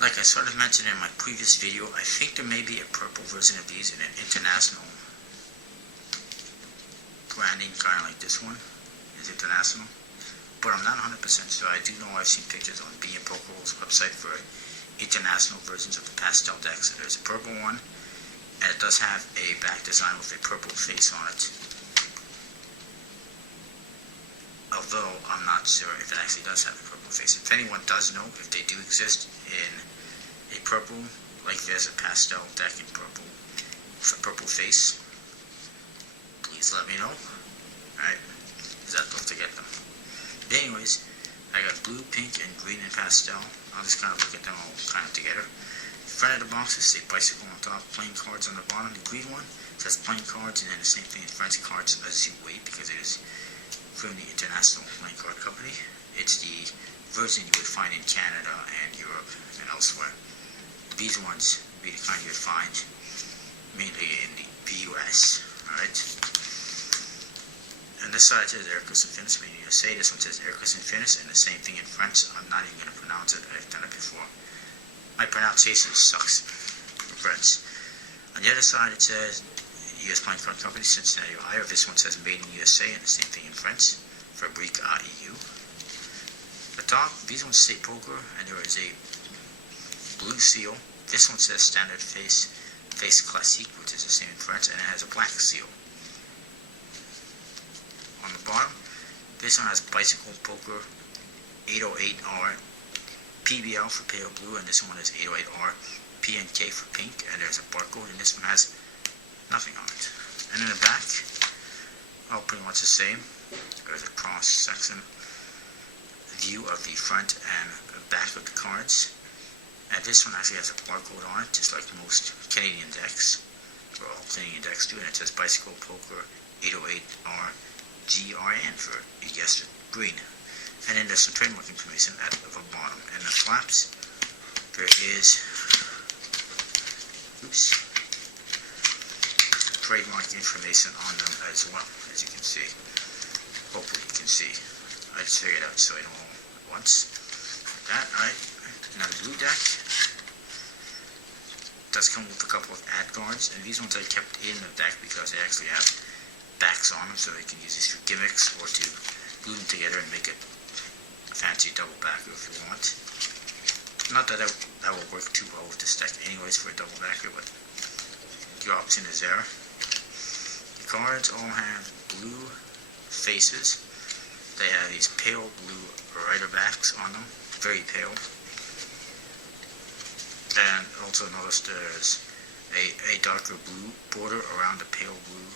Like I sort of mentioned in my previous video, I think there may be a purple version of these in an international branding, kind of like this one is international. But I'm not 100% sure. I do know I've seen pictures on B and Poker's website for international versions of the Pastel decks. So there's a purple one, and it does have a back design with a purple face on it. Although I'm not sure if it actually does have a purple face. If anyone does know if they do exist in a purple, like there's a Pastel deck in purple with a purple face, please let me know. Alright, because I'd love to get them. But anyways, I got blue, pink, and green in Pastel. I'll just kind of look at them all kind of together. Front of the boxes say bicycle on top, playing cards on the bottom. The green one says playing cards, and then the same thing in French cards as you wait, because it is from the International Playing Card Company. It's the version you would find in Canada and Europe and elsewhere. These ones would be the kind you would find mainly in the US. Alright? And this side says Ericus and Finis, made in USA. This one says Ericus and Finis, and the same thing in French. I'm not even going to pronounce it. I've done it before. My pronunciation sucks in French. On the other side it says U.S. Playing Card Company, Cincinnati, Ohio. This one says Made in USA, and the same thing in French. Fabrique à EU. The top, these ones say Poker, and there is a blue seal. This one says Standard Face Classique, which is the same in French, and it has a black seal. On the bottom, this one has Bicycle Poker 808R PBL for pale blue, and this one is 808R PNK for pink, and there's a barcode, and this one has nothing on it. And in the back, all pretty much the same. There's a cross-section view of the front and back of the cards. And this one actually has a barcode on it, just like most Canadian decks, or all Canadian decks do, and it says Bicycle Poker 808R GRN for, you guessed it, green. And then there's some trademark information at the bottom. And the flaps, there is, trademark information on them as well, as you can see. Hopefully you can see. I just figured out so I don't all at once. Like that, alright. Now the blue deck does come with a couple of ad cards, and these ones I kept in the deck because they actually have backs on them, so you can use these for gimmicks or to glue them together and make it a fancy double backer if you want. Not that that will work too well with this deck anyways for a double backer, but the option is there. The cards all have blue faces. They have these pale blue rider backs on them, very pale. And also notice there's a darker blue border around the pale blue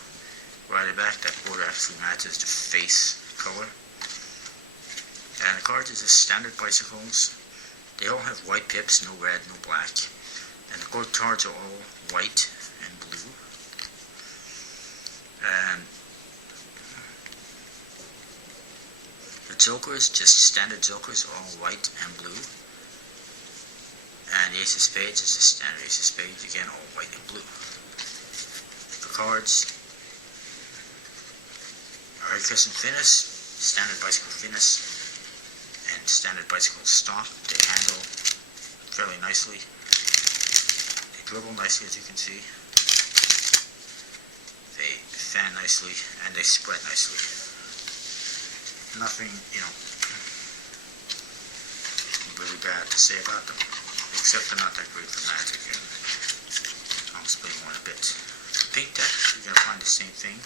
rider back. That border actually matches the face color. And the cards is just standard bicycles. They all have white pips, no red, no black. And the gold cards are all white and blue. And the jokers, just standard jokers, all white and blue. And the ace of spades is just standard ace of spades, again all white and blue. The cards are Ericus and Finis, standard bicycle Finis, and standard bicycle stock. They handle fairly nicely. They dribble nicely, as you can see. They fan nicely, and they spread nicely. Nothing, really bad to say about them, except they're not that great for Magic, and I'll explain more in a bit. Pink deck, you're going to find the same thing.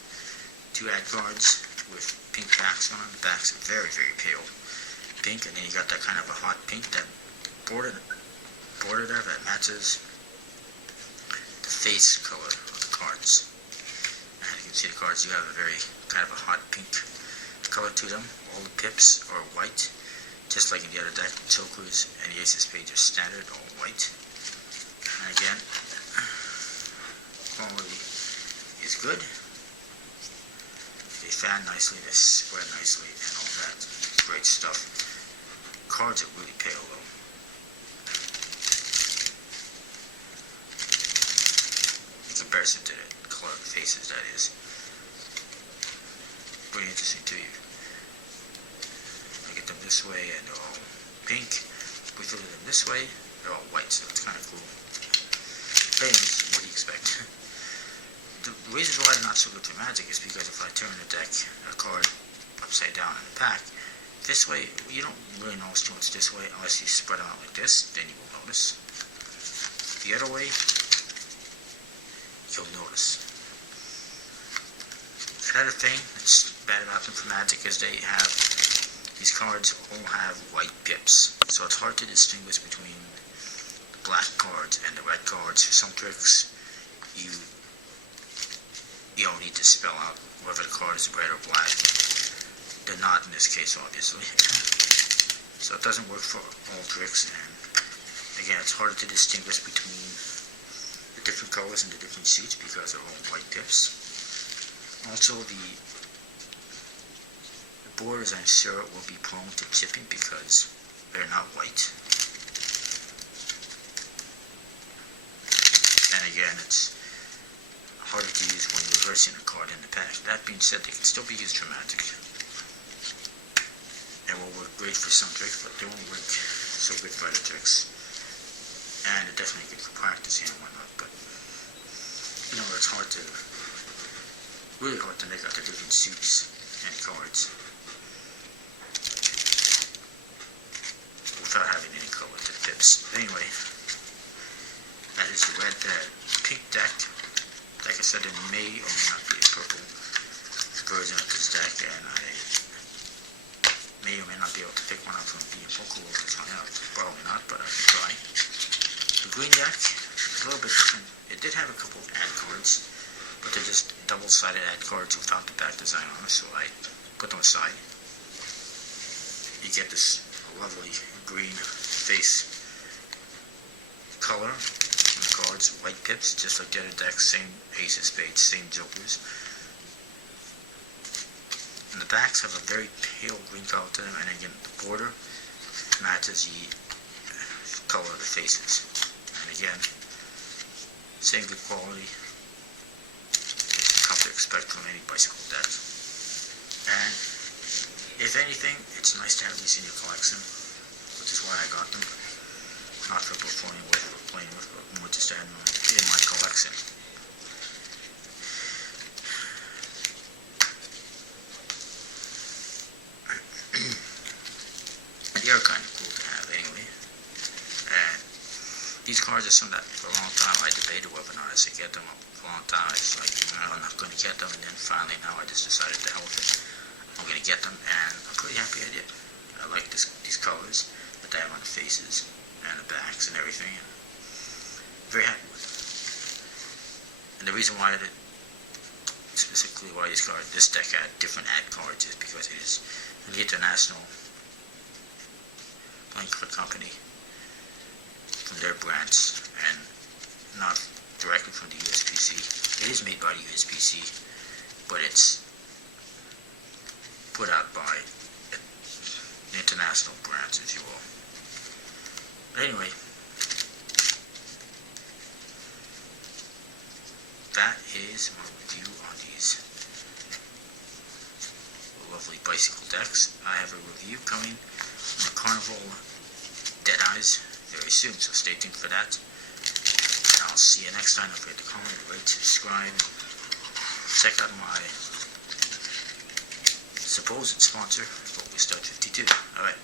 2 ad cards with pink backs on them. The backs are very, very pale pink, and then you got that kind of a hot pink, that border there that matches the face color of the cards. And you can see the cards, you have a very kind of a hot pink color to them. All the pips are white, just like in the other deck. The chokers and the ace of spades are standard, all white. And again, quality is good. They fan nicely, they spread nicely, and all that great stuff. Cards are really pale though. In comparison to the color of the faces, that is. Pretty interesting to you. Look at them this way, and they're all pink. We look at them this way, they're all white, so it's kind of cool. But anyways, what do you expect? The reason why they're not so dramatic is because if I turn a card upside down in the pack, this way, you don't really notice too much this way unless you spread them out like this, then you will notice. The other way, you'll notice. Another thing that's bad about them for Magic is these cards all have white pips, so it's hard to distinguish between the black cards and the red cards. For some tricks, you don't need to spell out whether the card is red or black. They're not in this case, obviously. So it doesn't work for all tricks, and again, it's harder to distinguish between the different colors and the different sheets because they're all white pips. Also, the borders, I'm sure, will be prone to chipping because they're not white. And again, it's harder to use when you're reversing a card in the pack. That being said, they can still be used for Magic. And will work great for some tricks, but they won't work so good for other tricks. And they're definitely good for practicing and whatnot, but it's really hard to make out the different suits and cards without having any color to the pips. Anyway, that is the pink deck. Like I said, there may or may not be a purple version of this deck, and I may or may not be able to pick one up from being Poker World to find out. Probably not, but I can try. The green deck is a little bit different. It did have a couple of ad cards, but they're just double-sided ad cards without the back design on them, so I put them aside. You get this lovely green face color on the cards, white pips, just like the other deck, same ace of spades, same jokers. And the backs have a very pale green color to them, and again, the border matches the color of the faces. And again, same good quality to expect from any bicycle deck. And if anything, it's nice to have these in your collection, which is why I got them. Not for performing with or playing with, but more just to have them in my collection. They are kind of cool to have anyway. And these cards are some that for a long time I debated whether or not I should get them. For a long time I was like, I'm not going to get them, and then finally now I just decided to hell with it. I'm going to get them, and I'm pretty happy I did. I like these colors that they have on the faces and the backs and everything, and very happy with it. And the reason why specifically why this deck had different ad cards is because it is an international playing card company from their brands, and not directly from the USPC. It is made by the USPC, but it's put out by international brands, if you will. But anyway, that is my review on these lovely bicycle decks. I have a review coming on the Carnival Deadeyes very soon, so stay tuned for that. And I'll see you next time. Don't forget to comment, rate, subscribe, check out my supposed sponsor, Focus 52. Alright.